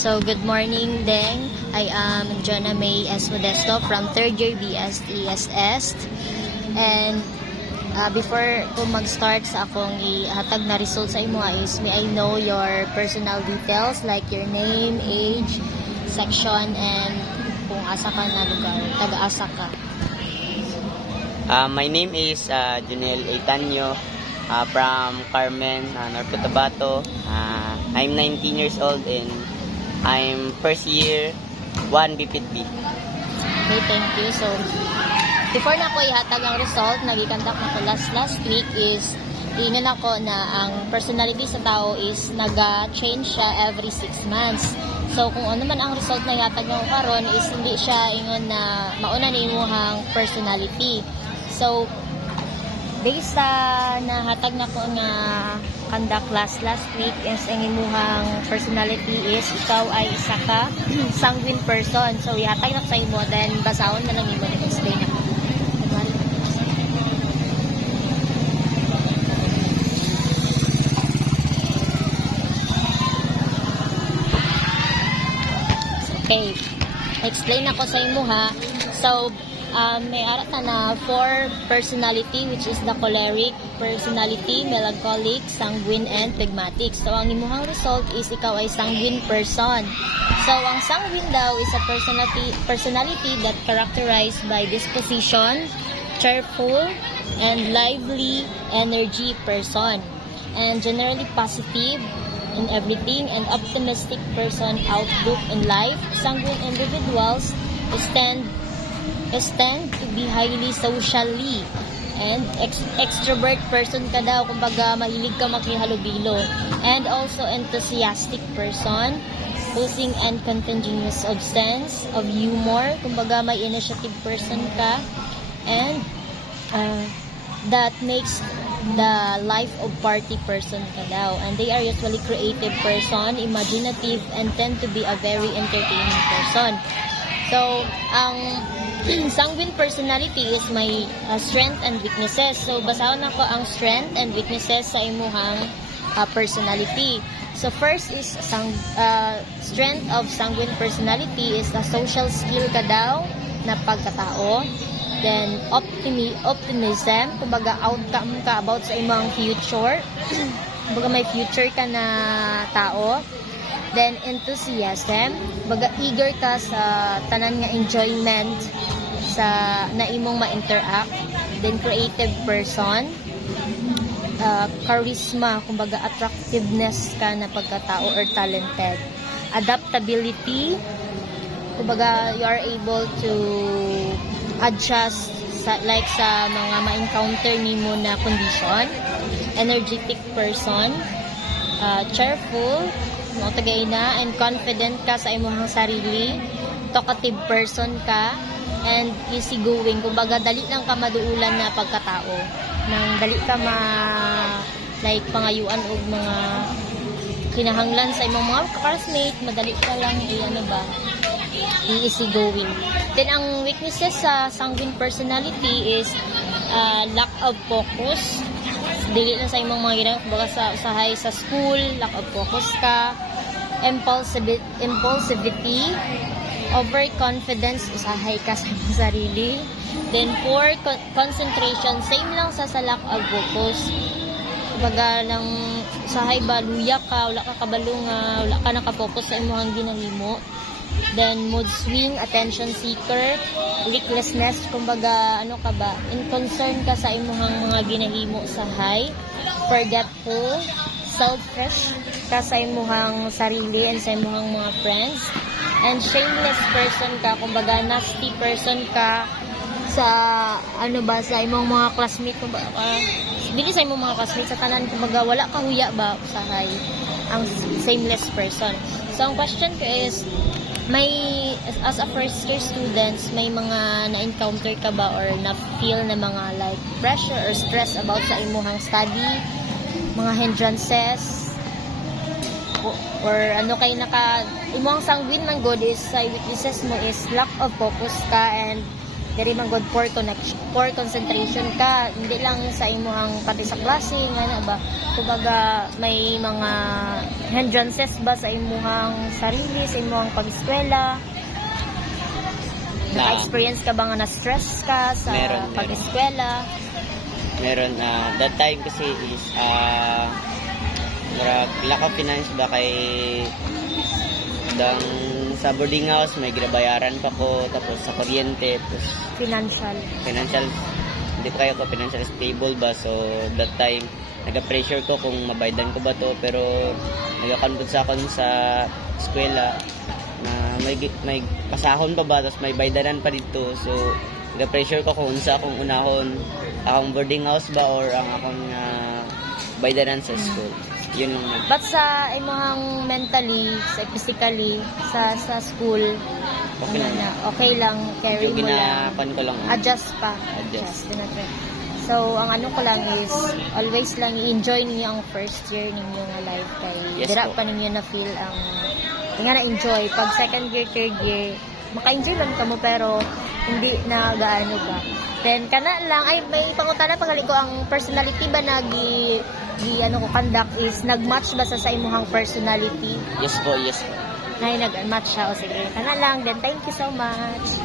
So, good morning, Deng. I am Jonah May S. Modesto from 3rd year BSTSS. And before ko mag-start sa akong ihatag na result sa imo is may I know your personal details like your name, age, section, and kung asa ka na lugar, taga-asa ka. My name is Junel Eitanyo from Carmen, North Cotabato. I'm 19 years old and I'm first year 1 BPD. Okay, thank you. So, before na ako ihatag ang result, nag-conduct na ko last week is inan ako na ang personality sa tao is nag-change siya every 6 months. So, kung ano man ang result na ihatag mo karon is hindi siya ingon na mauna ni imuhang personality. So, based sa nahatag na ko nga conduct last week is ang imuhang personality is ikaw ay isa ka sanguine person. So, ihatag na sa imo then basahon na lang imo ni explain ako. Okay. Explain ako sa imo ha. So, may arat na 4 personality which is the choleric personality, melancholic, sanguine, and phlegmatic. So, ang imuhang result is ikaw ay sanguine person. So, ang sanguine daw is a personality that characterized by disposition, cheerful, and lively energy person. And generally positive in everything and optimistic person outlook in life. Sanguine individuals tend to be highly socially and extrovert person ka daw, kumbaga mahilig ka makihalubilo, and also enthusiastic person, posing and contagious of sense of humor, kumbaga may initiative person ka, and that makes the life of party person ka daw, and they are usually creative person, imaginative, and tend to be a very entertaining person. So, ang sanguine personality is my strength and weaknesses. So, basahon ako ang strength and weaknesses sa imuhang personality. So, first is strength of sanguine personality is a social skill ka daw na pagkatao. Then, optimism, kumbaga outcome ka about sa imong future. Kumbaga may future ka na tao. Then, enthusiasm, baga eager ka sa tanan nga enjoyment sa na imong ma-interact. Then, creative person, charisma, kumbaga attractiveness ka na pagkatao or talented. Adaptability, kumbaga you are able to adjust sa mga ma-encounter nimo na condition. Energetic person, cheerful, tagaina, and confident ka sa imong sarili. Talkative person ka, and easygoing, kumbaga dali lang ka maduulan na pagkatao, nang dali ka pangayuan og mga kinahanglan sa imong mga classmate, madali ka lang easygoing. Then ang weaknesses sa sanguine personality is lack of focus, dili na sa imong mga ginagawa, kumbaga sa usahay sa school, lack of focus ka. Impulsivity, overconfidence, usahay ka sa imong sarili. Then poor concentration, same lang sa lack of focus, kumbaga lang usahay ba luya ka, wala ka kabalo nga, wala ka nakapokus sa imong ginahimo. Then mood swing, attention seeker, recklessness, kumbaga inconcern ka sa imong mga ginahimo sa high. Forgetful, selfish ka sa imong sarili and sa imong mga friends. And shameless person ka, kumbaga nasty person ka sa sa imong mga classmate, kumbaga dili sa imong mga classmate sa tanan, kumbaga wala ka huya ba usahay ang shameless person. So ang question ko is, as a first year students, may mga na-encounter ka ba or na-feel na mga pressure or stress about sa imuhang study, mga hindrances, or imuhang sanguine man good is sa weaknesses mo is lack of focus ka, and diri man good for concentration ka, hindi lang sa imong pati sa klase nga na ba. Kumbaga may mga hindrances ba sa imong sarili, sa imong pag-eskwela? Naka-experience ka ba nga na-stress ka sa Meron. pag-eskwela? Meron, that time kasi is, lack of finance ba kay dang sa boarding house, may ginabayaran pa ko, tapos sa kuryente, tapos financial, hindi pa kayo ko financial stable ba, so that time, nag-pressure ko kung mabaydan ko ba to, pero nag-convert sa akon sa eskwela, na may pasahon pa ba, tapos may baydanan pa dito, so nag-pressure ko kung unsa akong unahon, akong boarding house ba, or ang akong baydanan sa school. Yun lang. But sa imong mentally, sa physically, sa school, Okay lang. okay lang, carry Yung mo lang. ginapan ko lang. Adjust pa. Adjust. So, ang ano ko lang is, always lang i-enjoy ninyo ang first year ninyo nga life. Kay Yes dira po. pa ninyo na feel ang, nga na-enjoy. Pag second year, third year, maka-enjoy lang ka mo, pero hindi na gaano ba. Then, kana lang, ay, may pangutana pagali ko, ang personality ba na ano ko conduct is nag-match ba sa imong personality? Yes po, yes po. Nay nag-match siya o sige. Kana lang, then thank you so much.